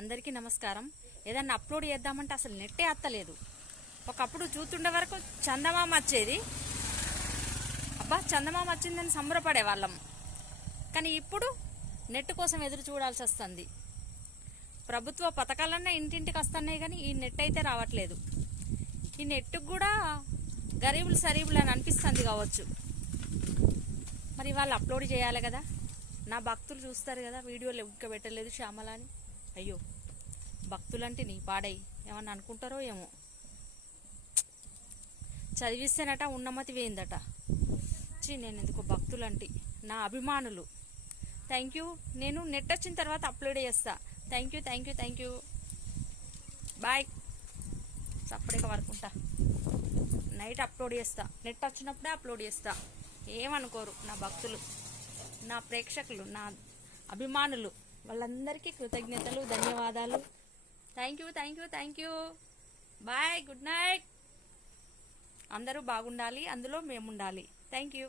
అందరికీ నమస్కారం. ఏదన్నా అప్లోడ్ చేద్దామంటే అసలు నెట్టే అత్తలేదు. ఒకప్పుడు చూస్తుండే వరకు చందమామ వచ్చేది, అబ్బా చందమామ వచ్చిందని సంబరపడే వాళ్ళం. కానీ ఇప్పుడు నెట్ కోసం ఎదురు చూడాల్సి వస్తుంది. ప్రభుత్వ పథకాలన్నా ఇంటింటికి వస్తున్నాయి, కానీ ఈ నెట్ అయితే రావట్లేదు. ఈ నెట్కు కూడా గరీబులు సరీబులు అని అనిపిస్తుంది కావచ్చు. మరి వాళ్ళు అప్లోడ్ చేయాలి కదా, నా భక్తులు చూస్తారు కదా, వీడియోలు ఇంకా పెట్టలేదు శ్యామల అని. అయ్యో, భక్తులంటే నీ పాడై ఏమన్నా అనుకుంటారో ఏమో. చదివిస్తేనట ఉన్నమతి వేయిందట. నేను ఎందుకు భక్తులంటే నా అభిమానులు. Thank you. నేను నెట్ వచ్చిన తర్వాత అప్లోడ్ చేస్తా. Thank you, thank you, thank you. Bye. సపరేట్గా వరకుంటా. నైట్ అప్లోడ్ చేస్తా, నెట్ వచ్చినప్పుడే అప్లోడ్ చేస్తా. ఏమనుకోరు నా భక్తులు, నా ప్రేక్షకులు, నా అభిమానులు. వాళ్ళందరికీ కృతజ్ఞతలు, ధన్యవాదాలు. Thank you, thank you, thank you. Bye, good night. అందరూ బాగుండాలి, అందులో మేము ఉండాలి. Thank you.